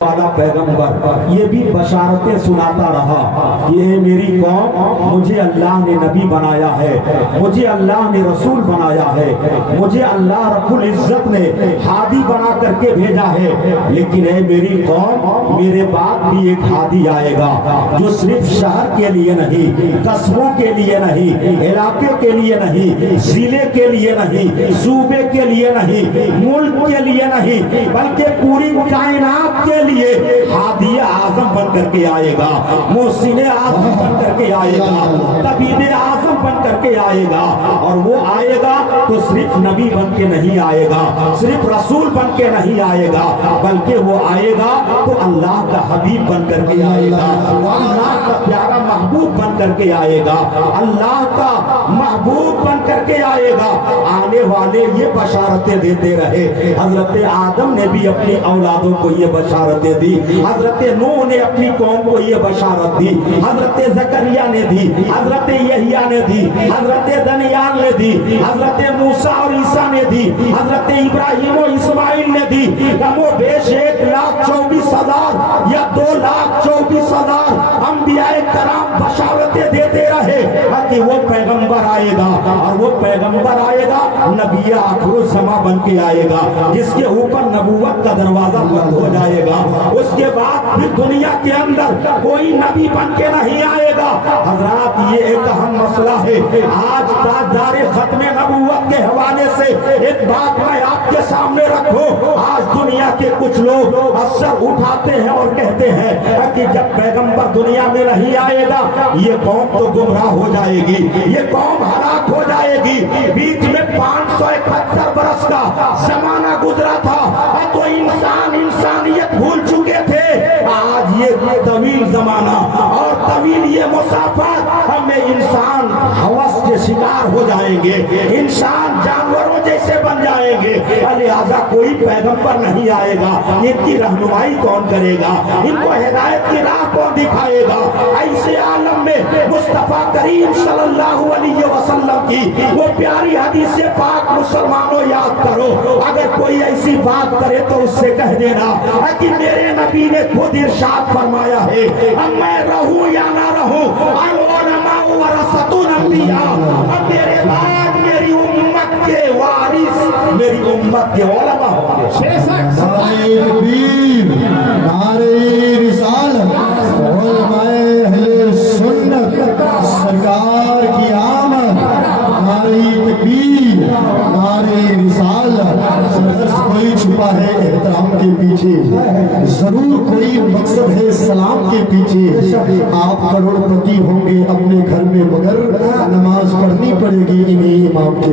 والا پیغمبر یہ بھی بشارتیں سناتا رہا، یہ میری قوم مجھے اللہ نے نبی بنایا ہے، مجھے اللہ نے رسول بنایا ہے، مجھے اللہ رب العزت نے ہادی بنا کر کے بھیجا ہے، لیکن اے میری قوم میرے بعد بھی ایک ہادی آئے گا جو صرف شہر کے لیے نہیں، قصبوں کے لیے نہیں، علاقے کے لیے نہیں، ضلع کے لیے نہیں، صوبے کے لیے نہیں، ملک کے لیے نہیں، بلکہ پوری کائنات کے لیے ہادی اعظم بن کر کے آئے گا، محسن اعظم بن کر کے آئے گا، طبیب اعظم بن کر کے آئے گا، اور وہ آئے گا تو صرف نبی بن کے نہیں آئے گا، صرف رسول بن کے نہیں آئے گا، بلکہ وہ آئے گا تو اللہ کا حبیب بن کر کے آئے گا، اللہ کا پیارا محبوب بن کر کے آئے گا، اللہ کا محبوب بن کر کے آئے گا۔ آنے والے یہ بشارتیں دیتے رہے، حضرت آدم نے بھی اپنی اولادوں کو یہ بشارتیں دی، حضرت نوح نے اپنی قوم کو یہ بشارت دی، حضرت زکریا نے دی، حضرت یحییٰ نے دی، حضرت دانیال نے دی، حضرت موسیٰ اور عیسیٰ نے دی، حضرت ابراہیم و اسماعیل نے دی۔ کم و بیش 1,24,000 یا 2,24,000 انبیاء کرام بشارتیں دیتے رہے کہ وہ پیغمبر آئے گا، اور وہ پیغمبر آئے گا نبی آخر الزماں بن کے آئے گا، جس کے اوپر نبوت کا دروازہ بند ہو جائے گا، اس کے بعد پھر دنیا کے اندر کوئی نبی بن کے نہیں آئے گا۔ حضرات یہ ایک اہم مسئلہ ہے، آج تاجدار ختم نبوت کے حوالے سے ایک بات میں آپ کے سامنے رکھوں۔ آج دنیا کے کچھ لوگ اثر اٹھاتے ہیں اور کہتے ہیں کہ جب پیغمبر دنیا میں نہیں آئے گا یہ قوم تو گمراہ ہو جائے گی، یہ قوم ہلاک ہو جائے گی۔ بیچ میں 571 برس کا زمانہ گزرا تھا تو انسانیت بھول چکے تھے۔ آج یہ طویل زمانہ اور طویل یہ مسافت ہمیں انسان ہوس کے شکار ہو جائیں گے، انسان جانوروں جیسے بن جائیں گے، لہذا کوئی پیغمبر نہیں آئے گا۔ ان کی رہنمائی کون کرے گا؟ ان کو ہدایت کی راہ کون دکھائے گا؟ ایسے عالم میں مصطفیٰ کریم صلی اللہ علیہ وسلم کی وہ پیاری حدیث پاک مسلمانوں یاد کرو۔ اگر کوئی ایسی بات کرے تو اس سے کہہ دینا کہ میرے نبی نے خود ارشاد فرمایا ہے میں رہوں یا نہ رہوں العلماء ورثۃ الانبیاء، میرے بعد میری امت کے وارث میری امت کے علماء ہوں گے۔ نعرہ تکبیر، نعرہ رسالت، علماء اہل سنت سرکار کی آمد، نعرہ تکبیر، نعرہ رسالت۔ کوئی چھپا ہے احترام کے پیچھے، ضرور کوئی مقصد ہے سلام کے پیچھے۔ آپ کروڑ پتی ہوں گے اپنے گھر میں مگر نماز پڑھنی پڑے گی انہیں امام کے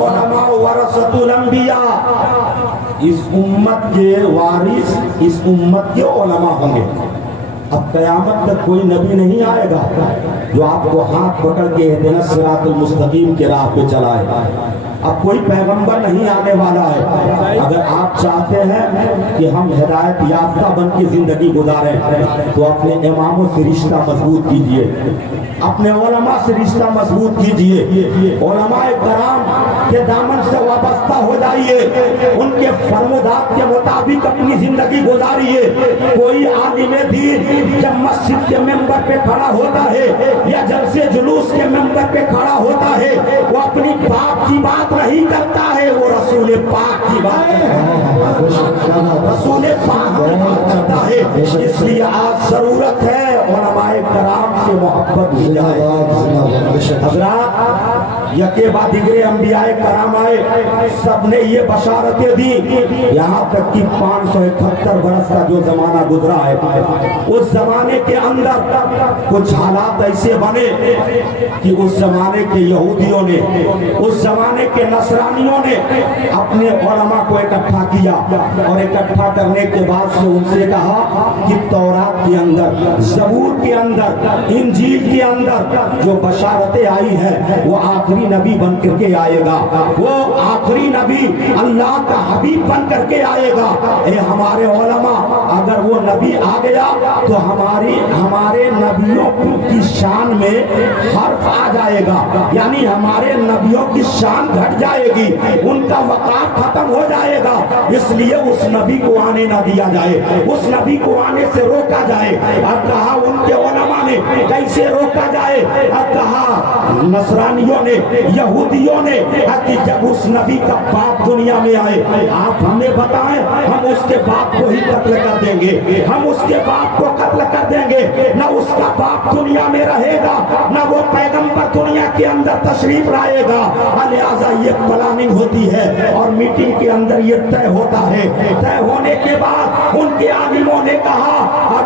علماء ورثۃ الانبیاء، اس امت کے وارث اس امت کے علماء ہوں گے۔ اب قیامت تک کوئی نبی نہیں آئے گا جو آپ کو ہاتھ پکڑ کے اہدنا الصراط المستقیم کے راہ پہ چلائے۔ اب کوئی پیغمبر نہیں آنے والا ہے۔ اگر آپ چاہتے ہیں کہ ہم ہدایت یافتہ بن کے زندگی گزاریں تو اپنے اماموں سے رشتہ مضبوط کیجئے، اپنے علماء سے رشتہ مضبوط کیجئے، علماء کرام کے دامن سے وابستہ ہو جائیے، ان کے فرمودات کے مطابق اپنی زندگی گزاریے۔ کوئی عالم دین جب مسجد کے ممبر پہ کھڑا ہوتا ہے یا جلسے جلوس کے ممبر پہ کھڑا ہوتا ہے وہ اپنی باپ کی بات نہیں کرتا ہے، وہ رسول پاک کی بات رسول پاک کی بات کرتا ہے۔ اس لیے آج ضرورت ہے علماء کرام سے محبت ہو جائے۔ حضرات یکے بعد دیگرے انبیاء کرام آئے، سب نے یہ بشارتیں دی، یہاں تک کہ 571 برس کا جو زمانہ گزرا ہے اس زمانے کے اندر کچھ حالات ایسے بنے کہ اس زمانے کے یہودیوں نے، اس زمانے کے نصرانیوں نے اپنے علماء کو اکٹھا کیا، اور اکٹھا کرنے کے بعد سے ان سے کہا کہ تورات کے اندر، زبور کے اندر، انجیل کے اندر جو بشارتیں آئی ہیں وہ آپ आखिरी नबी बन करके आएगा, वो आखिरी नबी अल्लाह का हबीब बन करके आएगा। ए हमारे उलमा, अगर वो नबी आ गया तो हमारे नबियों की शान में फर्क आ जाएगा, यानी हमारे नबियों की शान घट जाएगी, उनका वक़ार खत्म हो जाएगा। इसलिए उस नबी को आने ना दिया जाए, उस नबी को आने से रोका जाए। अब कहा उनके उलमा ने कैसे रोका जाए, अब कहा नसरानियों ने, यहूदियों ने, कि जब उस नबी का बाप दुनिया में आए, आप हमें बताएं, हम उसके बाप को ही कत्ल कर देंगे, हम उसके बाप को कत्ल कर देंगे, न उसका बाप दुनिया में रहेगा, न वो पैगंबर दुनिया के अंदर तशरीफ लाएगा। लिहाजा ये प्लानिंग होती है और मीटिंग के अंदर ये तय होता है। तय होने के बाद उनके आलिमों ने कहा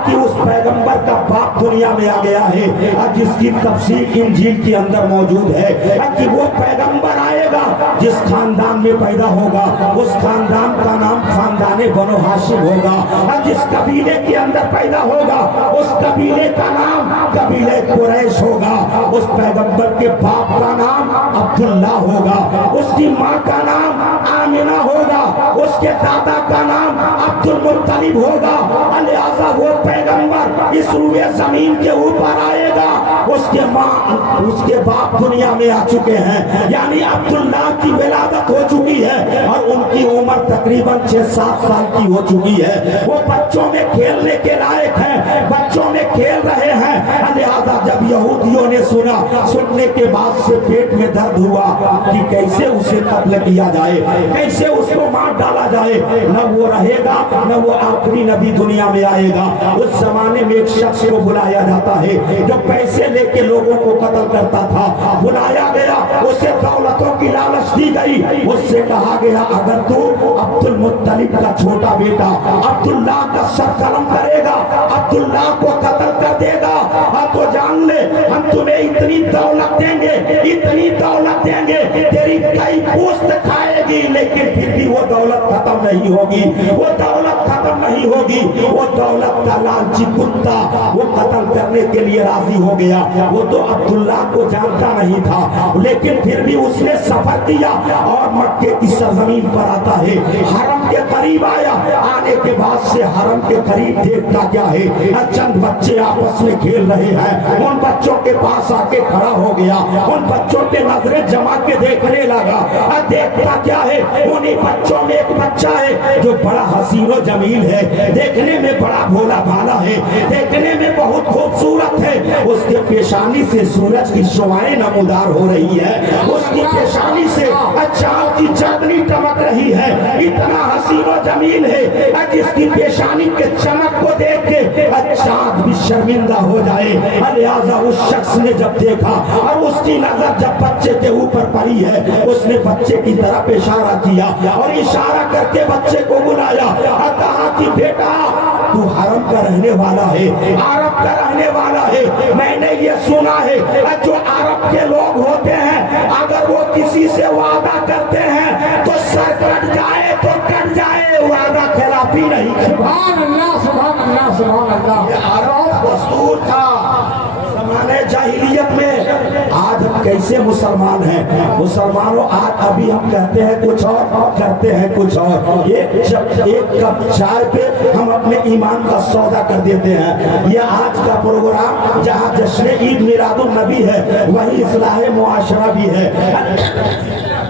कि उस पैगंबर का बाप दुनिया में आ गया है, जिसकी तफसीर इंजील के अंदर मौजूद है, कि वो पैगंबर आएगा जिस खानदान में पैदा होगा, उस खानदान का नाम खानदाने बनो हाशिम होगा, और जिस कबीले के अंदर पैदा होगा उस कबीले का नाम कबीले कुरैश होगा, उस पैगंबर के बाप का नाम अब्दुल्ला होगा, उसकी माँ का नाम आमिना होगा, उसके दादा का नाम अब्दुल मुत्तलिब होगा। लिहाजा वो पैगंबर इस रूए जमीन के ऊपर आएगा, उसके बाप दुनिया में आ चुके हैं, यानी अब्दुल्ला की विलादत हो चुकी है और उनकी उम्र तकरीबन 6-7 साल की हो चुकी है। वो बच्चों में खेलने के लायक हैं, बच्चों में खेल रहे हैं। लिहाजा जब यहूदियों ने सुनने के बाद से पेट में दर्द हुआ कि कैसे उसे कत्ल किया जाए, कैसे उसको मार डाला जाए, न वो रहेगा न वो आखिरी नबी दुनिया में आएगा। उस जमाने में एक शख्स को बुलाया जाता है जो पैसे लेके लोगों को कत्ल करता था, बुलाया गया, उसे दौलतों की लालच दी गई, उससे कहा गया अगर तू अब्दुल मुत्तलिब का छोटा बेटा अब्दुल्ला का सर कलम करेगा, अब्दुल्ला को कत्ल कर देगा, तो जान ले हम तुम्हें इतनी दौलत देंगे, इतनी दौलत देंगे, तेरी कई पुश्त खाएगी, लेकिन फिर भी वो दौलत खत्म नहीं होगी, वो दौलत खत्म नहीं होगी। वो दौलत का लालची कुत्ता वो कत्ल करने के लिए राजी हो गया। वो तो अब्दुल्ला को जानता नहीं था, लेकिन फिर भी उसने सफर किया और मक्के की सरजमीन पर आता है, हरम के करीब आया। आने के बाद से हरम के करीब देखता क्या है, चंद बच्चे आपस में खेल रहे हैं, उन बच्चों के पास आके खड़ा हो गया, उन बच्चों पे नजरें जमा के देखने लगा। देखता क्या है, उन्हीं बच्चों में एक बच्चा है जो बड़ा हसीनो जमील है, देखने में बड़ा भोला भाला है, देखने में बहुत खूबसूरत है। उसके पेशानी से सूरज की शुआएं नमूदार हो रही है, उसकी पेशानी से चांद की चांदनी चमक रही है, इतना हसीनो जमील है जिसकी पेशानी के चमक को देख के चांद भी शर्मिंदा हो जाए। लिहाजा उस शख्स ने जब देखा और उसकी नजर जब बच्चे के ऊपर पड़ी है, उसने बच्चे की तरफ इशारा किया और इशारा करके बच्चे को बुलाया और कहा कि बेटा तू हरम का रहने वाला है, अरब का रहने वाला है। मैंने ये सुना है जो अरब के लोग होते हैं अगर वो किसी से वादा करते हैं तो सर कट जाए तो कट जाए, वादा खिलाफी नहीं। सुभान अल्लाह, सुभान अल्लाह, सुभान अल्लाह। ये अरब दस्तूर था ज़माने जाहिलियत में। आज हम कैसे मुसलमान हैं? मुसलमानों आज अभी हम कहते हैं कुछ और करते हैं कुछ और। एक कप चाय पे हम अपने ईमान का सौदा कर देते हैं। ये आज का प्रोग्राम जहाँ जश्न ईद मिलादुन नबी है, वही इस्लाह मुआशरा भी है,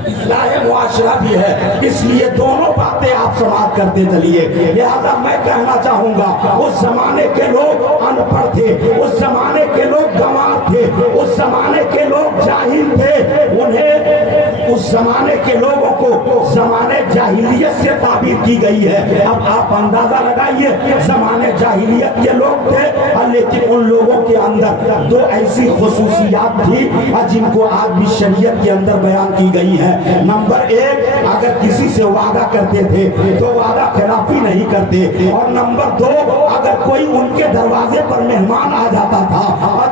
इस्लाह मुआशरा भी है। इसलिए दोनों बातें आप समाप्त करते चलिए। लिहाजा मैं कहना चाहूंगा उस जमाने के लोग अनपढ़ थे, उस जमाने के लोग गंवार थे, उस जमाने के लोग जाहिल थे। उन्हें उस जमाने के लोगों को जमाने जाहिलियत से ताबीर की गई है। अब आप अंदाजा लगाइए, जमाने जाहिलियत के लोग थे लेकिन उन लोगों के अंदर दो ऐसी खुसूसियात थी जिनको आज भी शरीयत के अंदर बयान की गई है। नंबर एक, अगर किसी से वादा करते थे तो वादा खिलाफी नहीं करते, और नंबर दो, अगर कोई उनके दरवाजे पर मेहमान आ जाता था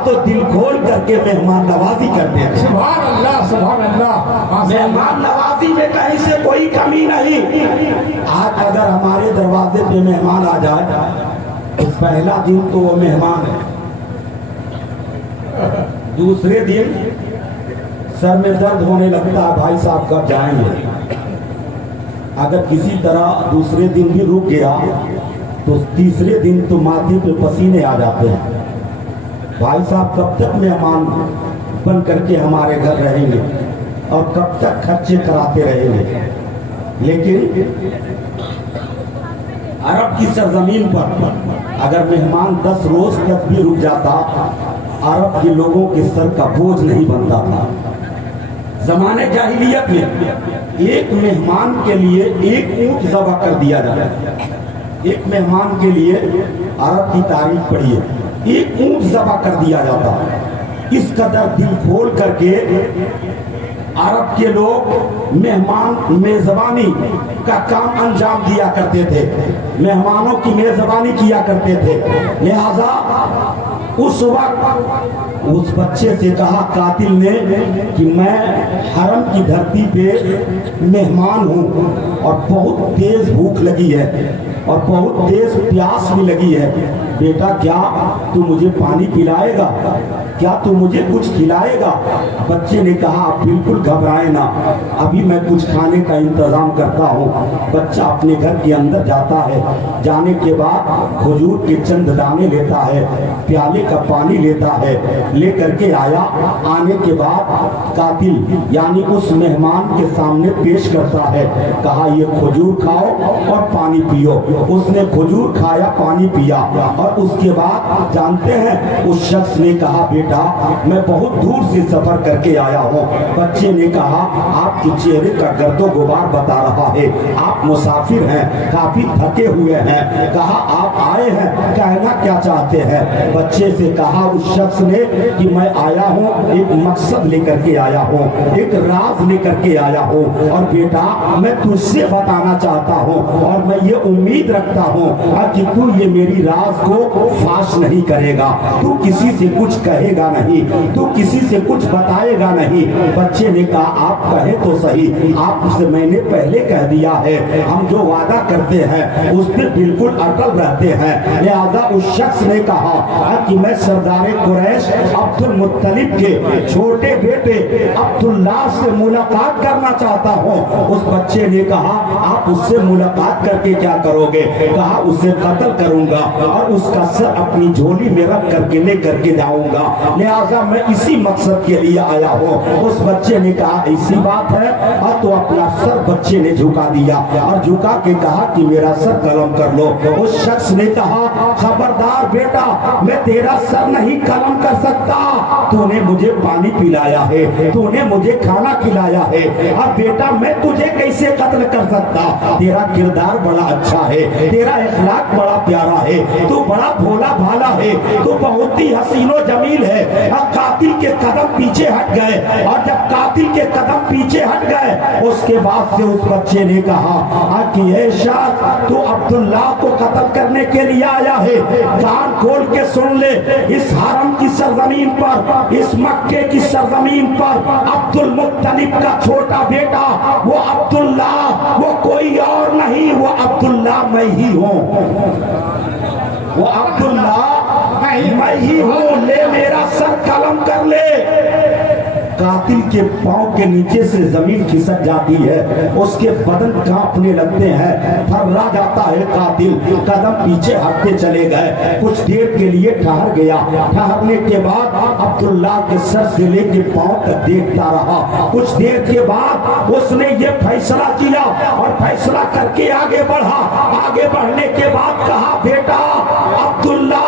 तो दिल खोल करके मेहमान नवाजी करते थे। सुभान अल्लाह, सुभान अल्लाह। मेहमान नवाजी में कहीं से कोई कमी नहीं। आज अगर हमारे दरवाजे पे मेहमान आ जाए तो पहला दिन तो वो मेहमान है, दूसरे दिन सर में दर्द होने लगता है, भाई साहब कब जाएंगे। अगर किसी तरह दूसरे दिन भी रुक गया तो तीसरे दिन तो माथे पे पसीने आ जाते हैं। भाई साहब कब तक मेहमान बन करके हमारे घर रहेंगे और कब तक खर्चे कराते रहेंगे। लेकिन अरब की सरजमीन पर अगर मेहमान 10 रोज तक भी रुक जाता, अरब के लोगों के सर का बोझ नहीं बनता था। जमाने जाहिलियत में एक मेहमान के लिए एक ऊंट ज़बह कर दिया जाता है। एक मेहमान के लिए अरब की तारीफ पढ़िए, एक ऊंट ज़बह कर दिया जाता। इस कदर दिल खोल करके अरब के लोग मेहमान मेजबानी का काम अंजाम दिया करते थे, मेहमानों की मेजबानी किया करते थे। लिहाजा उस वक्त उस बच्चे से कहा कातिल ने कि मैं हरम की धरती पे मेहमान हूँ और बहुत तेज भूख लगी है और बहुत तेज प्यास भी लगी है। बेटा क्या तू मुझे पानी पिलाएगा, क्या तू मुझे कुछ खिलाएगा? बच्चे ने कहा बिल्कुल घबराए ना, अभी मैं कुछ खाने का इंतजाम करता हूँ। बच्चा अपने घर के अंदर जाता है, जाने के बाद खजूर के चंद दाने लेता है, प्याले का पानी लेता है, ले करके आया। आने के बाद कातिल यानी उस मेहमान के सामने पेश करता है, कहा ये खजूर खाओ और पानी पियो। उसने खजूर खाया, पानी पिया और उसके बाद जानते हैं उस शख्स ने कहा बेटा मैं बहुत दूर से सफर करके आया हूँ। बच्चे ने कहा आपके चेहरे का गर्दो गुबार बता रहा है, आप मुसाफिर हैं, काफी थके हुए हैं। कहा आप आए हैं, कहना क्या चाहते हैं? बच्चे से कहा उस शख्स ने कि मैं आया हूँ, एक मकसद लेकर के आया हूँ, एक राज लेकर के आया हूँ और बेटा मैं तुझसे बताना चाहता हूँ और मैं ये उम्मीद रखता हूँ कि तू ये मेरी राज को फाश नहीं करेगा, तू किसी से कुछ कहेगा नहीं, तू किसी से कुछ बताएगा नहीं। बच्चे ने कहा आप कहे तो सही, आपसे मैंने पहले कह दिया है, हम जो वादा करते हैं उस पे बिल्कुल अटल रहते हैं। लिहाजा उस शख्स ने कहा कि मैं सरदार कुरैश अब्दुल मुत्तलिब के छोटे बेटे अब्दुल्ला से मुलाकात करना चाहता हूँ। उस बच्चे ने कहा आप उससे मुलाकात करके क्या करोगे? कहा उसे कत्ल करूंगा और उसका सर अपनी झोली में रख करके ले करके जाऊंगा, लिहाजा मैं इसी मकसद के लिए आया हूँ। उस बच्चे ने कहा ऐसी बात है, और तो अपना सर बच्चे ने झुका दिया और झुका के कहा कि मेरा सर कलम कर लो। उस शख्स ने कहा खबरदार बेटा मैं तेरा सर नहीं कलम कर सकता, तूने मुझे पानी पिलाया है, तूने मुझे खाना खिलाया है, अब बेटा मैं तुझे कैसे कत्ल कर सकता? तेरा किरदार बड़ा अच्छा है, तेरा इखलाक बड़ा प्यारा है, तू बड़ा भोला भाला है, तू बहुत ही हसीनो जमील है। अब कातिल के कदम पीछे हट गए और जब कातिल के कदम पीछे हट गए उसके बाद से उस बच्चे ने कहा कि ऐशा तू अब्दुल्ला को कत्ल करने के लिए आया है, कान खोल के सुन ले, इस हरम की सरजमीन पर, इस मक्के की सरजमीन पर अब्दुल मुत्तलिब का छोटा बेटा वो अब्दुल्ला, वो कोई और नहीं, वो अब्दुल्ला मैं ही हूँ, वो अब्दुल्ला मैं ही हूँ, ले मेरा सर कलम कर ले। कातिल के पांव के नीचे से जमीन खिसक जाती है, उसके बदन कांपने लगते हैं, थर्रा जाता है कातिल, कदम पीछे हटते चले गए। कुछ देर के लिए ठहर गया, ठहरने के बाद अब्दुल्ला के सर से लेके पांव तक देखता रहा। कुछ देर के बाद उसने ये फैसला किया और फैसला करके आगे बढ़ा। आगे बढ़ने के बाद कहा बेटा अब्दुल्ला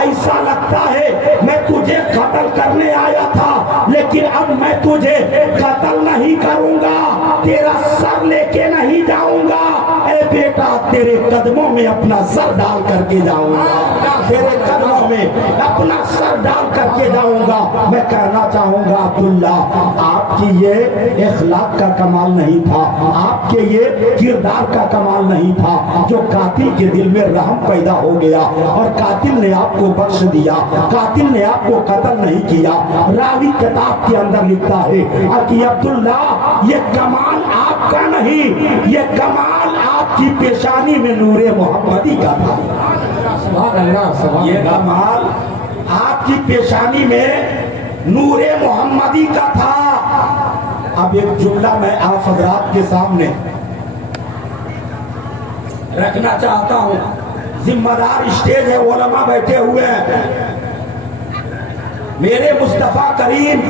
ऐसा लगता है मैं तुझे कत्ल करने आया था, लेकिन अब मैं तुझे कत्ल नहीं करूंगा, तेरा सर लेके नहीं जाऊंगा, ए बेटा तेरे कदमों में अपना सर डाल करके जाऊंगा, तेरे कदमों में अपना सर डाल करके जाऊंगा। मैं कहना चाहूंगा अब्दुल्ला आपकी ये इखलाक का कमाल नहीं था, आपके ये किरदार का कमाल नहीं था, जो कातिल के दिल में रहम पैदा हो गया और कातिल ने आपको बख्श दिया, कातिल ने आपको कत्ल नहीं किया। रावी किताब के अंदर लिखता है कि अब्दुल्ला ये कमाल आपका नहीं, ये कमाल आपकी पेशानी में नूरे मोहम्मदी का था, ये कमाल आपकी पेशानी में नूरे मोहम्मदी का था। اب ایک جملہ میں آپ حضرات کے سامنے رکھنا چاہتا ہوں. ذمہ دار اسٹیج ہے، علماء بیٹھے ہوئے ہیں. میرے مصطفیٰ کریم